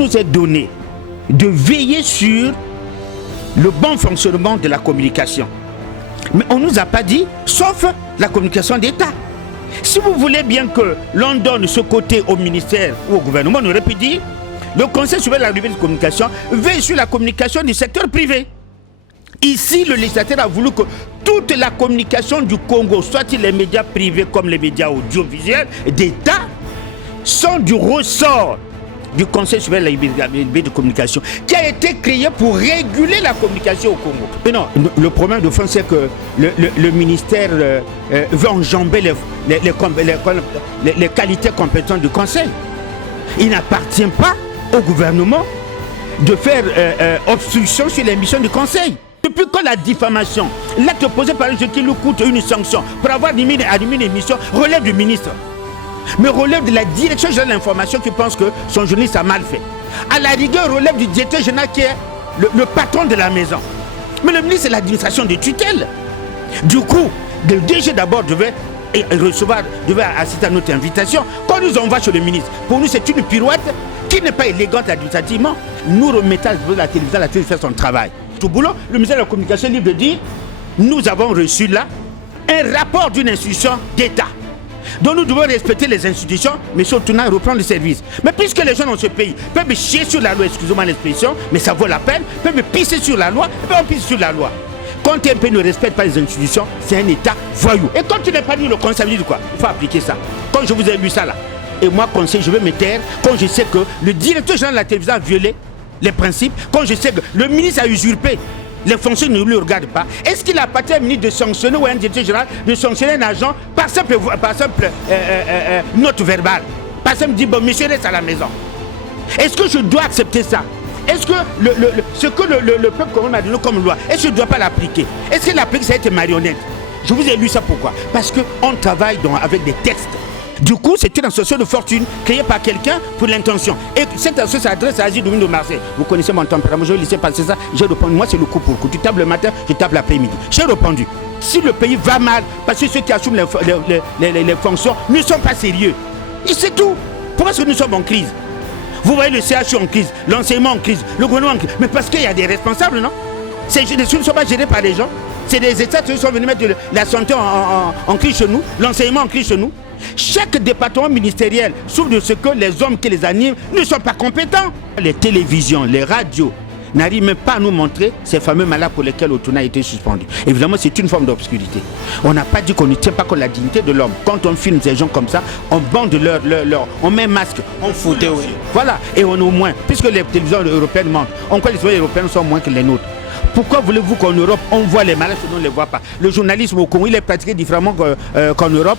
nous est donné de veiller sur le bon fonctionnement de la communication. Mais on ne nous a pas dit, sauf la communication d'État. Si vous voulez bien que l'on donne ce côté au ministère ou au gouvernement, on aurait pu dire, le Conseil supérieur de la liberté de communication veille sur la communication du secteur privé. Ici, le législateur a voulu que toute la communication du Congo, soit les médias privés comme les médias audiovisuels d'État, sont du ressort du Conseil supérieur de la liberté de communication, qui a été créé pour réguler la communication au Congo. Mais non, le problème de fond, c'est que le ministère veut enjamber les qualités compétentes du Conseil. Il n'appartient pas au gouvernement de faire obstruction sur les missions du Conseil. Depuis quand la diffamation, l'acte posé par un jeu qui lui coûte une sanction pour avoir animé une émission, relève du ministre, mais relève de la direction générale de l'information qui pense que son journaliste a mal fait. À la rigueur, relève du directeur général qui est le patron de la maison. Mais le ministre, c'est l'administration de tutelle. Du coup, le DG d'abord devait assister à notre invitation. Quand nous envoie chez le ministre, pour nous c'est une pirouette qui n'est pas élégante administrativement. Nous remettons la télévision fait son travail. Tout boulot, le ministère de la Communication est libre de dire, nous avons reçu là un rapport d'une institution d'État. Donc nous devons respecter les institutions, mais surtout reprendre le service. Mais puisque les gens dans ce pays peuvent chier sur la loi, excusez-moi l'expression, mais ça vaut la peine, peuvent pisser sur la loi, et bien on pisse sur la loi. Quand un pays ne respecte pas les institutions, c'est un État voyou. Et quand tu n'es pas dit le conseil, ça veut dire quoi? Il faut appliquer ça. Quand je vous ai lu ça là, et moi conseil, je vais me taire, quand je sais que le directeur général de la télévision a violé les principes, quand je sais que le ministre a usurpé les fonctions ne le regardent pas, est-ce qu'il appartient à un ministre de sanctionner ou à un directeur général de sanctionner un agent par simple note verbale, par simple dire bon monsieur reste à la maison? Est-ce que je dois accepter ça? Est-ce que ce que le peuple m'a donné comme loi, est-ce que je ne dois pas l'appliquer? Est-ce qu'il applique ça a été marionnette? Je vous ai lu ça pourquoi? Parce qu'on travaille avec des textes. Du coup, c'est une association de fortune créée par quelqu'un pour l'intention. Et cette association s'adresse à Asie Dominique de Marseille. Vous connaissez mon tempérament, je vais laisser passer ça. J'ai répondu, moi c'est le coup pour coup. Tu tapes le matin, je tape l'après-midi. J'ai répondu, si le pays va mal, parce que ceux qui assument les fonctions ne sont pas sérieux. Et c'est tout. Pourquoi est-ce que nous sommes en crise? Vous voyez le CHU en crise, l'enseignement en crise, le gouvernement en crise. Mais parce qu'il y a des responsables, non? Ces choses ne sont pas gérées par les gens. C'est des États qui sont venus mettre la santé en crise chez nous, l'enseignement en crise chez nous. Chaque département ministériel souffre de ce que les hommes qui les animent ne sont pas compétents. Les télévisions, les radios n'arrivent même pas à nous montrer ces fameux malades pour lesquels Otuna a été suspendu. Évidemment, c'est une forme d'obscurité. On n'a pas dit qu'on ne tient pas compte de la dignité de l'homme. Quand on filme ces gens comme ça, on bande on met un masque, on fout. Voilà, et on est au moins, puisque les télévisions européennes mentent, en quoi les télévisions européennes sont moins que les nôtres? Pourquoi voulez-vous qu'en Europe, on voit les malades, sinon on ne les voit pas? Le journalisme au Congo, il est pratiqué différemment qu'en Europe.